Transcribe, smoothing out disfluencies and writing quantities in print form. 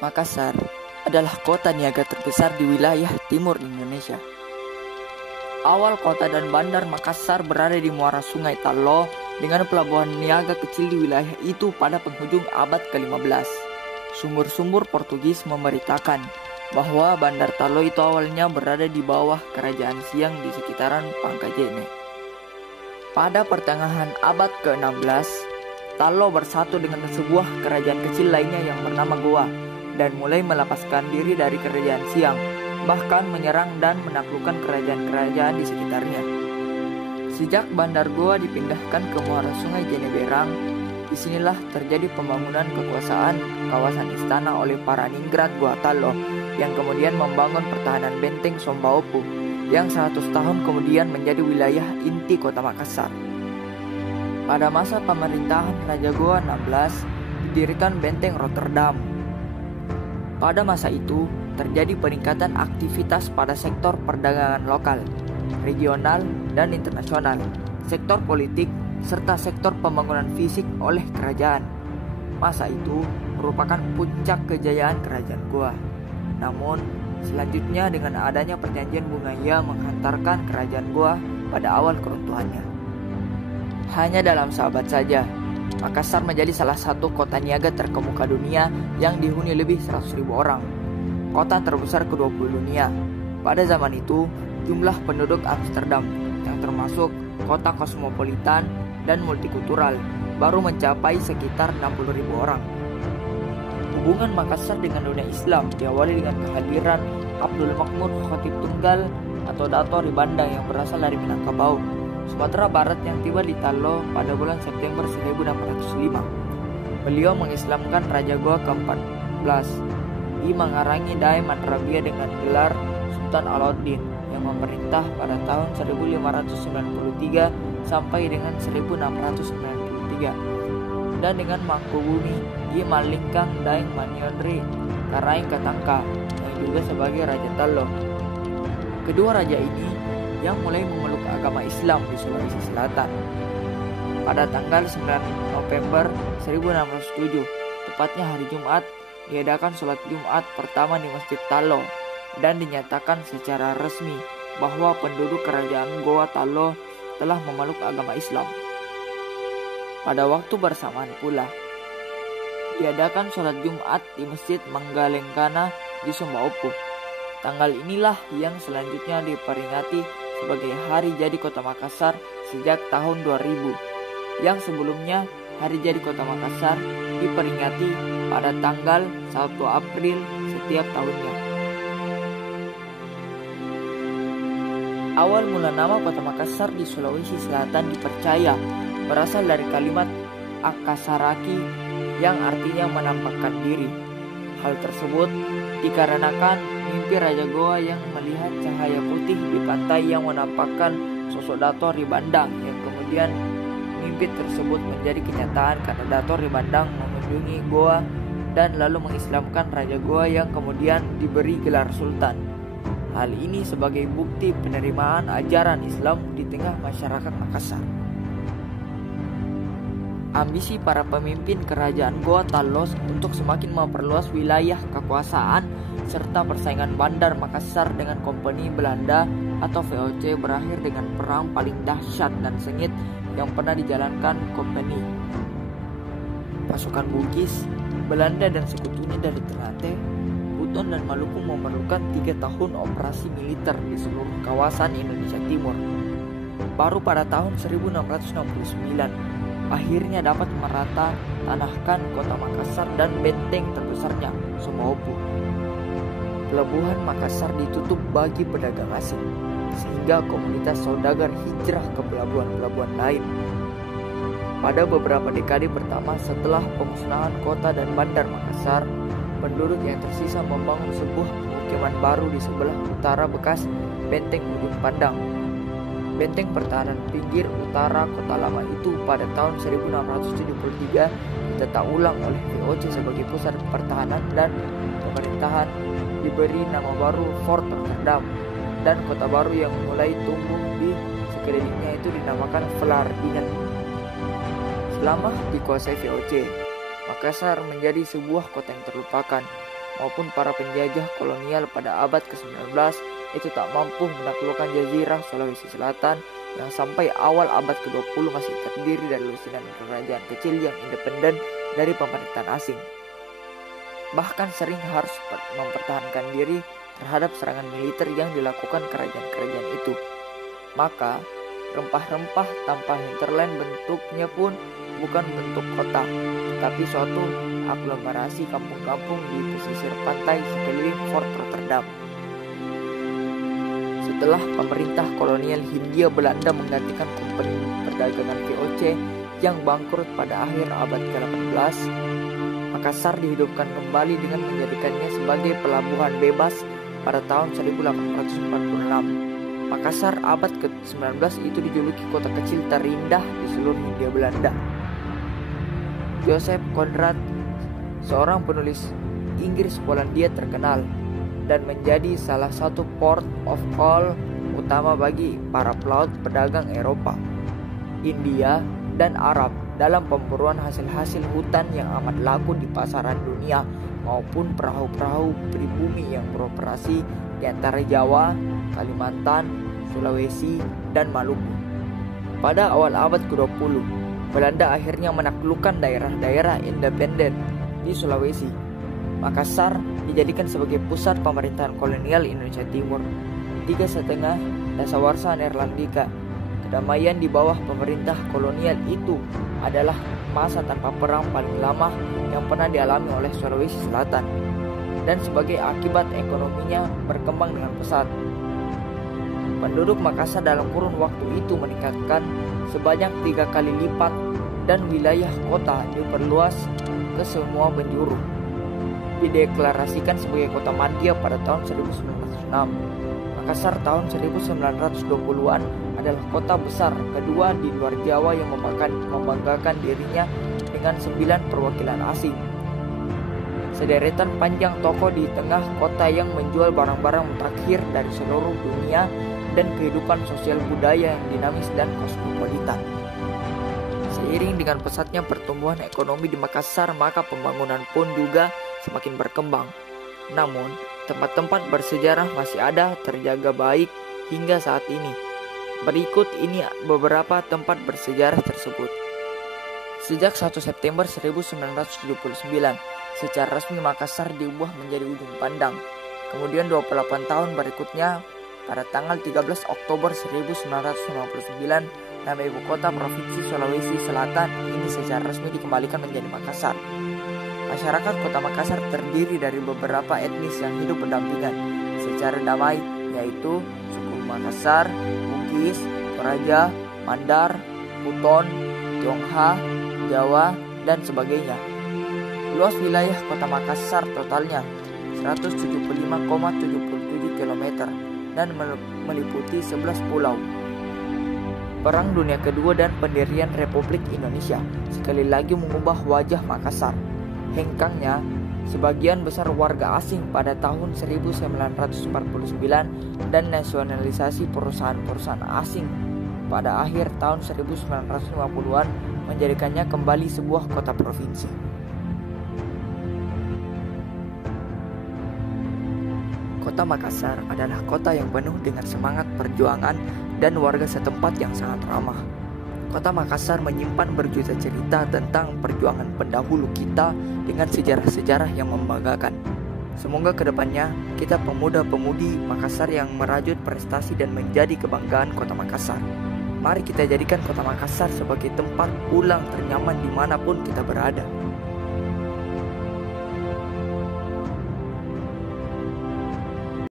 Makassar adalah kota niaga terbesar di wilayah timur Indonesia. Awal kota dan bandar Makassar berada di muara Sungai Tallo dengan pelabuhan niaga kecil di wilayah itu pada penghujung abad ke-15. Sumber-sumber Portugis memberitakan bahwa Bandar Tallo itu awalnya berada di bawah kerajaan Siang di sekitaran Pangkajene. Pada pertengahan abad ke-16, Tallo bersatu dengan sebuah kerajaan kecil lainnya yang bernama Goa dan mulai melepaskan diri dari kerajaan Siang, bahkan menyerang dan menaklukkan kerajaan-kerajaan di sekitarnya. Sejak Bandar Goa dipindahkan ke muara Sungai Jeneberang, disinilah terjadi pembangunan kekuasaan kawasan istana oleh para Ningrat Goa Tallo yang kemudian membangun pertahanan benteng Sombaopu yang 100 tahun kemudian menjadi wilayah inti kota Makassar. Pada masa pemerintahan Raja Goa 16, didirikan benteng Rotterdam. Pada masa itu, terjadi peningkatan aktivitas pada sektor perdagangan lokal, regional, dan internasional, sektor politik, serta sektor pembangunan fisik oleh kerajaan. Masa itu merupakan puncak kejayaan kerajaan Goa. Namun, selanjutnya dengan adanya perjanjian Bungaya menghantarkan kerajaan Goa pada awal keruntuhannya. Hanya dalam seabad saja, Makassar menjadi salah satu kota niaga terkemuka dunia yang dihuni lebih 100.000 orang. Kota terbesar ke-20 dunia. Pada zaman itu, jumlah penduduk Amsterdam yang termasuk kota kosmopolitan dan multikultural baru mencapai sekitar 60.000 orang. Hubungan Makassar dengan dunia Islam diawali dengan kehadiran Abdul Makmur Khatib Tunggal atau Dato' Ribandang yang berasal dari Minangkabau, Sumatera Barat yang tiba di Tallo pada bulan September 1605. Beliau mengislamkan Raja Goa ke-14. Ia mengarangi Dai Manrabia dengan gelar Sultan Alauddin yang memerintah pada tahun 1593 sampai dengan 1693. Dan dengan Mangkubumi, ia malingkang Daeng Manyondri Karaeng Katangka yang juga sebagai Raja Tallo. Kedua raja ini yang mulai memeluk agama Islam di Sulawesi Selatan. Pada tanggal 9 November 1607, tepatnya hari Jumat, diadakan sholat Jumat pertama di Masjid Tallo dan dinyatakan secara resmi bahwa penduduk kerajaan Goa Tallo telah memeluk agama Islam. Pada waktu bersamaan pula, diadakan sholat Jumat di Masjid Manggalengkana di Sombaopu. Tanggal inilah yang selanjutnya diperingati sebagai Hari Jadi Kota Makassar sejak tahun 2000. Yang sebelumnya, Hari Jadi Kota Makassar diperingati pada tanggal 1 April setiap tahunnya. Awal mula nama Kota Makassar di Sulawesi Selatan dipercaya berasal dari kalimat Akasaraki yang artinya menampakkan diri. Hal tersebut dikarenakan mimpi Raja Goa yang melihat cahaya putih di pantai yang menampakkan sosok Dato' Ribandang yang kemudian mimpi tersebut menjadi kenyataan karena Dato' Ribandang mengunjungi Goa dan lalu mengislamkan Raja Goa yang kemudian diberi gelar Sultan. Hal ini sebagai bukti penerimaan ajaran Islam di tengah masyarakat Makassar. Ambisi para pemimpin kerajaan Goa Tallo untuk semakin memperluas wilayah kekuasaan serta persaingan Bandar Makassar dengan Kompeni Belanda atau VOC berakhir dengan perang paling dahsyat dan sengit yang pernah dijalankan Kompeni. Pasukan Bugis, Belanda dan sekutunya dari Ternate, Buton dan Maluku memerlukan 3 tahun operasi militer di seluruh kawasan Indonesia Timur. Baru pada tahun 1669 akhirnya dapat merata tanahkan kota Makassar dan benteng terbesarnya, Sombaopu. Pelabuhan Makassar ditutup bagi pedagang asing, sehingga komunitas saudagar hijrah ke pelabuhan-pelabuhan lain. Pada beberapa dekade pertama setelah pemusnahan kota dan bandar Makassar, penduduk yang tersisa membangun sebuah pemukiman baru di sebelah utara bekas benteng Ujung Pandang. Benteng pertahanan pinggir utara kota lama itu pada tahun 1673 ditata ulang oleh VOC sebagai pusat pertahanan dan pemerintahan, diberi nama baru Fort Rotterdam, dan kota baru yang mulai tumbuh di sekelilingnya itu dinamakan Vlaardingen. Selama dikuasai VOC, Makassar menjadi sebuah kota yang terlupakan. maupun para penjajah kolonial pada abad ke-19 itu tak mampu menaklukkan jazirah Sulawesi Selatan yang sampai awal abad ke-20 masih terdiri dari lusinan kerajaan kecil yang independen dari pemerintahan asing. Bahkan sering harus mempertahankan diri terhadap serangan militer yang dilakukan kerajaan-kerajaan itu. Maka, rempah-rempah tanpa hinterland bentuknya pun bukan bentuk kota, tetapi suatu aglomerasi kampung-kampung di pesisir pantai sekeliling Fort Rotterdam. Setelah pemerintah kolonial Hindia Belanda menggantikan kompeni perdagangan VOC yang bangkrut pada akhir abad ke-18, Makassar dihidupkan kembali dengan menjadikannya sebagai pelabuhan bebas pada tahun 1846. Makassar abad ke-19 itu dijuluki kota kecil terindah di seluruh Hindia Belanda. Joseph Conrad, seorang penulis Inggris Polandia terkenal, dan menjadi salah satu port of call utama bagi para pelaut pedagang Eropa, India, dan Arab dalam pemburuan hasil-hasil hutan yang amat laku di pasaran dunia maupun perahu-perahu pribumi yang beroperasi di antara Jawa, Kalimantan, Sulawesi, dan Maluku. Pada awal abad ke-20, Belanda akhirnya menaklukkan daerah-daerah independen di Sulawesi. Makassar dijadikan sebagai pusat pemerintahan kolonial Indonesia Timur. 3,5 dasawarsa Neerlandika. Kedamaian di bawah pemerintah kolonial itu adalah masa tanpa perang paling lama yang pernah dialami oleh Sulawesi Selatan, dan sebagai akibat ekonominya berkembang dengan pesat. Penduduk Makassar dalam kurun waktu itu meningkatkan sebanyak 3 kali lipat, dan wilayah kota diperluas ke semua penjuru. Dideklarasikan sebagai kota madya pada tahun 1906. Makassar tahun 1920-an adalah kota besar kedua di luar Jawa yang membanggakan dirinya dengan 9 perwakilan asing. Sederetan panjang toko di tengah kota yang menjual barang-barang mutakhir dari seluruh dunia, dan kehidupan sosial budaya yang dinamis dan kosmopolitan. Seiring dengan pesatnya pertumbuhan ekonomi di Makassar, maka pembangunan pun juga semakin berkembang. Namun, tempat-tempat bersejarah masih ada terjaga baik hingga saat ini. Berikut ini beberapa tempat bersejarah tersebut. Sejak 1 September 1979, secara resmi Makassar diubah menjadi Ujung Pandang. Kemudian 28 tahun berikutnya, pada tanggal 13 Oktober 1959, nama ibu kota Provinsi Sulawesi Selatan ini secara resmi dikembalikan menjadi Makassar. Masyarakat kota Makassar terdiri dari beberapa etnis yang hidup berdampingan secara damai, yaitu suku Makassar, Bugis, Toraja, Mandar, Buton, Tionghoa, Jawa, dan sebagainya. Luas wilayah kota Makassar totalnya 175,77 km dan meliputi 11 pulau. Perang Dunia Kedua dan pendirian Republik Indonesia sekali lagi mengubah wajah Makassar. Hengkangnya sebagian besar warga asing pada tahun 1949 dan nasionalisasi perusahaan-perusahaan asing pada akhir tahun 1950-an menjadikannya kembali sebuah kota provinsi. Kota Makassar adalah kota yang penuh dengan semangat perjuangan dan warga setempat yang sangat ramah. Kota Makassar menyimpan berjuta cerita tentang perjuangan pendahulu kita dengan sejarah-sejarah yang membanggakan. Semoga kedepannya kita pemuda-pemudi Makassar yang merajut prestasi dan menjadi kebanggaan kota Makassar. Mari kita jadikan kota Makassar sebagai tempat pulang ternyaman dimanapun kita berada.